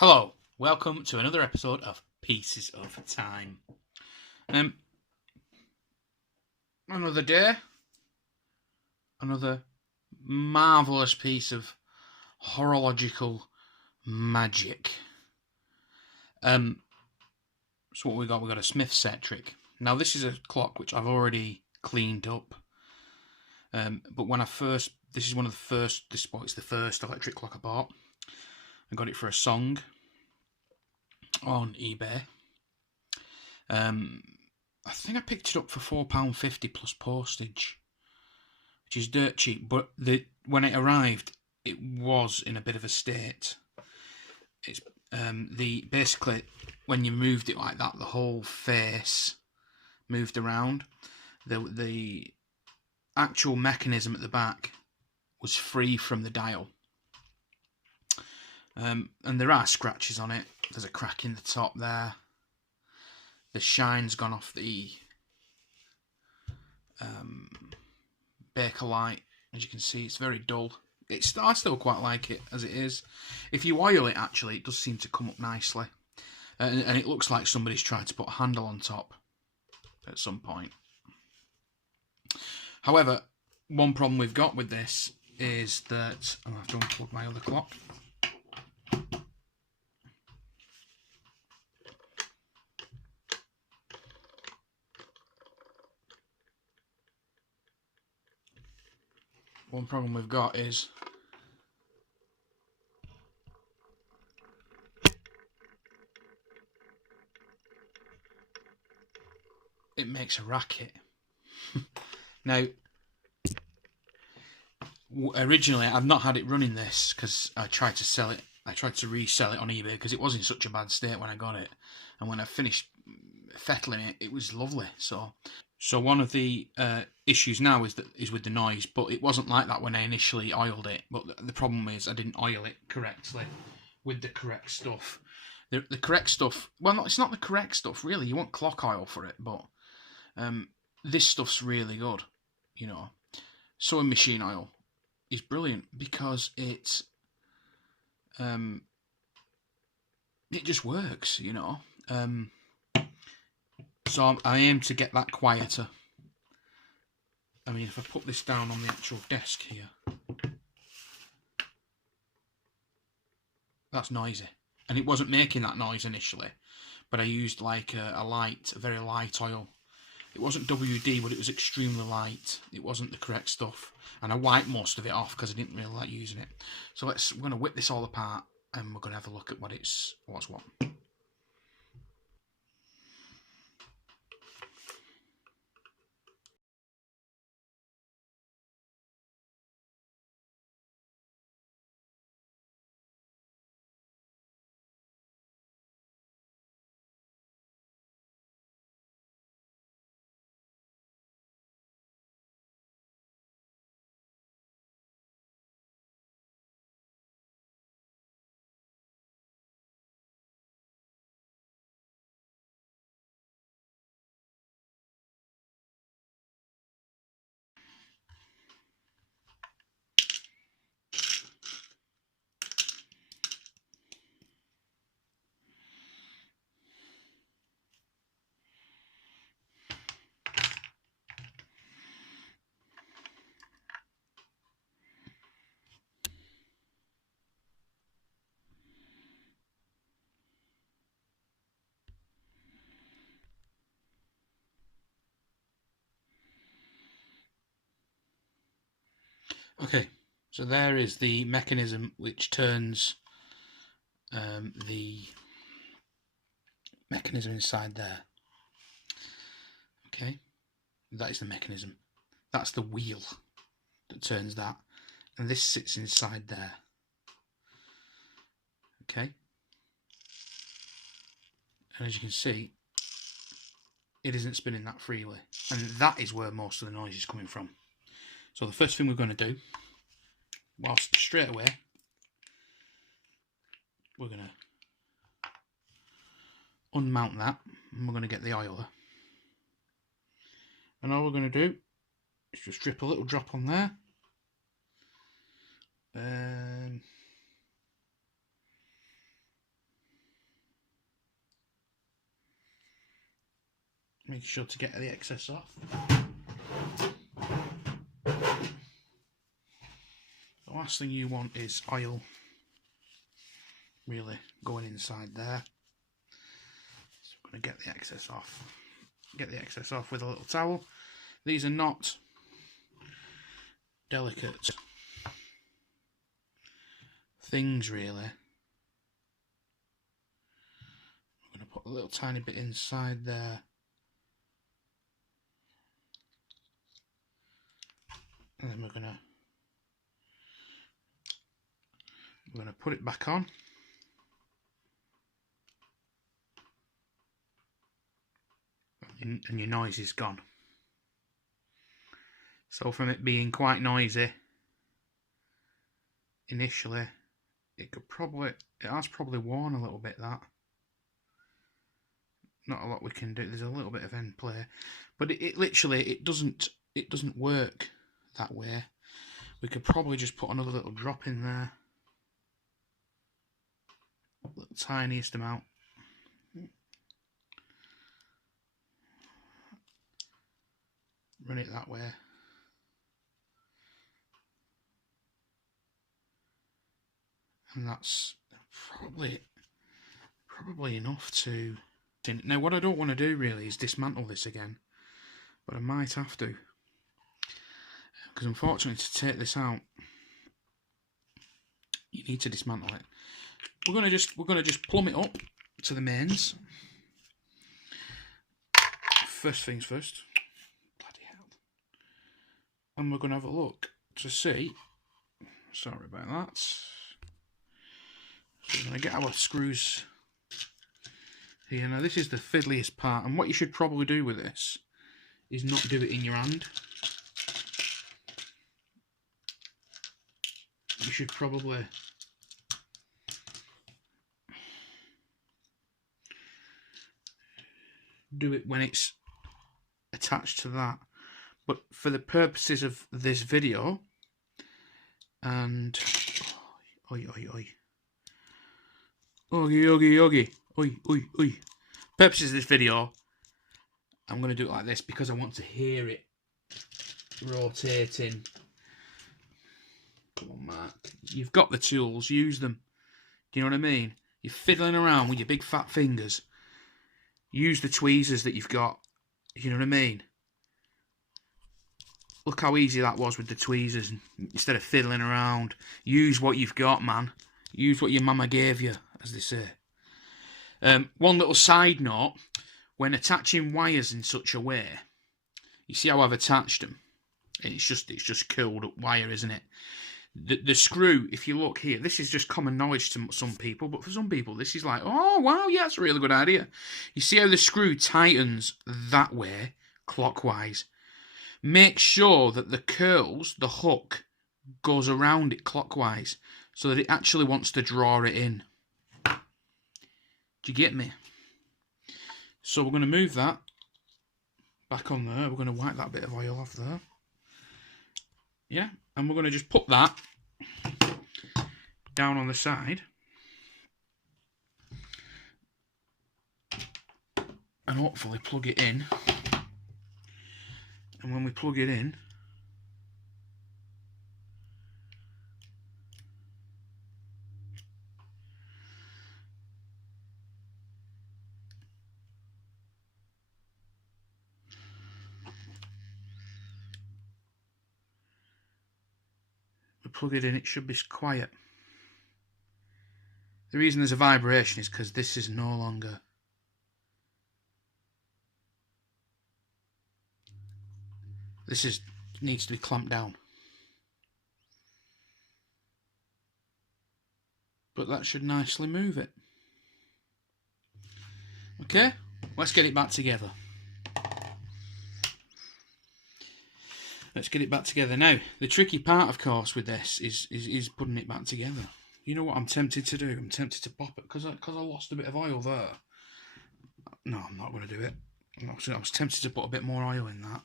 Hello, welcome to another episode of Pieces of Time. Another day, another marvellous piece of horological magic. So what we got? We got a Smiths Sectric. Now this is a clock which I've already cleaned up. But when this is one of the first. It's the first electric clock I bought. I got it for a song on eBay. I think I picked it up for £4.50 plus postage, which is dirt cheap. But when it arrived, it was in a bit of a state. It's basically when you moved it like that, the whole face moved around. The actual mechanism at the back was free from the dial, and there are scratches on it. There's a crack in the top there. The shine's gone off the Bakelite. As you can see, it's very dull. I still quite like it as it is. If you oil it, actually, it does seem to come up nicely. And it looks like somebody's tried to put a handle on top at some point. However, one problem we've got with this is that I'll have to unplug my other clock. One problem we've got is it makes a racket. Now, originally I've not had it running this because I tried to sell it. I tried to resell it on eBay because it was in such a bad state when I got it, and when I finished fettling it, it was lovely. So one of the issues now is with the noise, but it wasn't like that when I initially oiled it. But the problem is I didn't oil it correctly with the correct stuff. The correct stuff. Well, it's not the correct stuff really. You want clock oil for it, but this stuff's really good. You know, sewing machine oil is brilliant because it just works. You know. So I aim to get that quieter. I mean, if I put this down on the actual desk here, that's noisy. And it wasn't making that noise initially, but I used like a very light oil. It wasn't WD, but it was extremely light. It wasn't the correct stuff. And I wiped most of it off because I didn't really like using it. So we're going to whip this all apart and we're going to have a look at what's what. Okay, so there is the mechanism which turns the mechanism inside there. Okay, that is the mechanism. That's the wheel that turns that, and this sits inside there. Okay, and as you can see, it isn't spinning that freely, and that is where most of the noise is coming from. So the first thing we're going to do, whilst straight away, we're going to unmount that, and we're going to get the oiler. And all we're going to do is just drip a little drop on there. Make sure to get the excess off. The last thing you want is oil really going inside there. So I'm going to get the excess off. Get the excess off with a little towel. These are not delicate things really. I'm going to put a little tiny bit inside there. And then we're going to put it back on. And your noise is gone. So from it being quite noisy initially, it has probably worn a little bit, that. Not a lot we can do. There's a little bit of end play, but it literally it doesn't work that way. We could probably just put another little drop in there, the tiniest amount. Run it that way. And that's probably enough to... Now what I don't want to do really is dismantle this again, but I might have to, because unfortunately to take this out you need to dismantle it. We're gonna just plumb it up to the mains. First things first. Bloody hell. And we're gonna have a look to see. Sorry about that. So we're gonna get our screws here. Now this is the fiddliest part, and what you should probably do with this is not do it in your hand. You should probably do it when it's attached to that. But for the purposes of this video, and oi oi oi oi oi oi oi oi oi, purposes of this video, I'm going to do it like this because I want to hear it rotating. Come on, Mark. You've got the tools, use them. Do you know what I mean? You're fiddling around with your big fat fingers. Use the tweezers that you've got. You know what I mean? Look how easy that was with the tweezers. Instead of fiddling around, use what you've got, man. Use what your mama gave you, as they say. One little side note: when attaching wires in such a way, you see how I've attached them. It's just curled up wire, isn't it? The screw, if you look here, this is just common knowledge to some people, but for some people this is like, oh wow, yeah, that's a really good idea. You see how the screw tightens that way, clockwise. Make sure that the curls, the hook, goes around it clockwise, so that it actually wants to draw it in. Do you get me? So we're going to move that back on there. We're going to wipe that bit of oil off there. Yeah, and we're going to just put that down on the side. And hopefully plug it in. And when we plug it in, it should be quiet. The reason there's a vibration is because this is no longer needs to be clamped down. But that should nicely move it. Okay, let's get it back together. Let's get it back together. Now, the tricky part, of course, with this is putting it back together. You know what I'm tempted to do? I'm tempted to pop it, because I lost a bit of oil there. No, I'm not going to do it. I was tempted to put a bit more oil in that.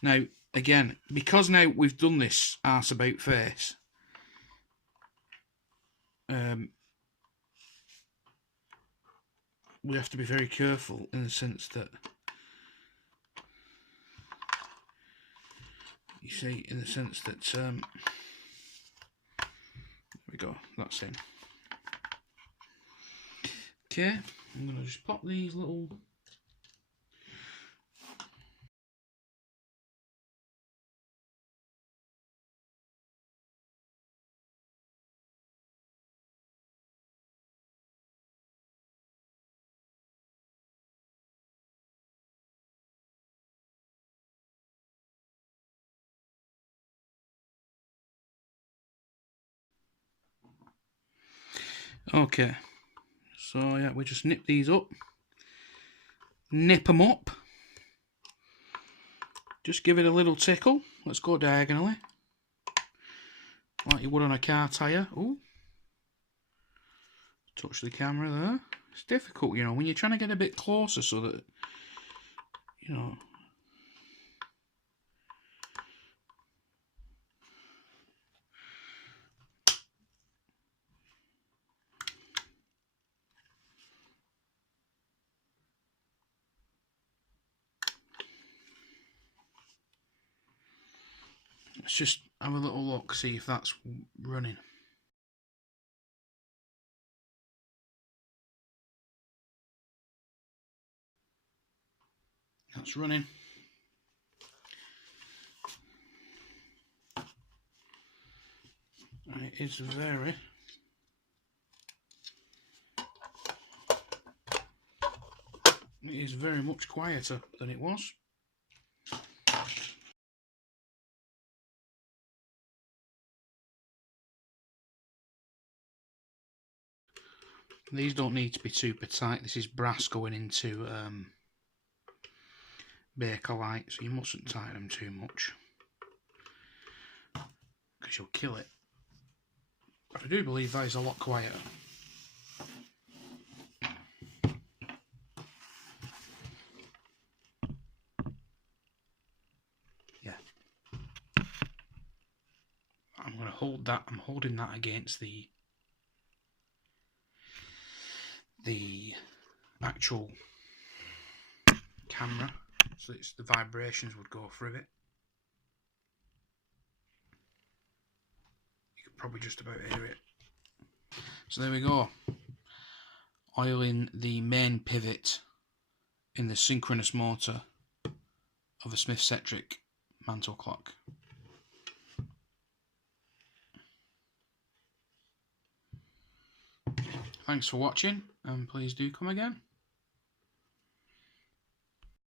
Now, again, because now we've done this arse about face, we have to be very careful in the sense that You see, in the sense that there we go, that's in. Okay, I'm going to just pop these little okay, so yeah, we just nip these up, nip them up, just give it a little tickle. Let's go diagonally like you would on a car tyre. Ooh, touch the camera there. It's difficult, you know, when you're trying to get a bit closer so that, you know, let's just have a little look, see if that's running. That's running. It is very much quieter than it was. These don't need to be super tight. This is brass going into Bakelite, so you mustn't tighten them too much because you'll kill it. But I do believe that is a lot quieter. Yeah. I'm going to hold that. I'm holding that against the actual camera, so it's the vibrations would go through it. You could probably just about hear it. So there we go. Oiling the main pivot in the synchronous motor of a Smiths Sectric mantle clock. Thanks for watching, and please do come again.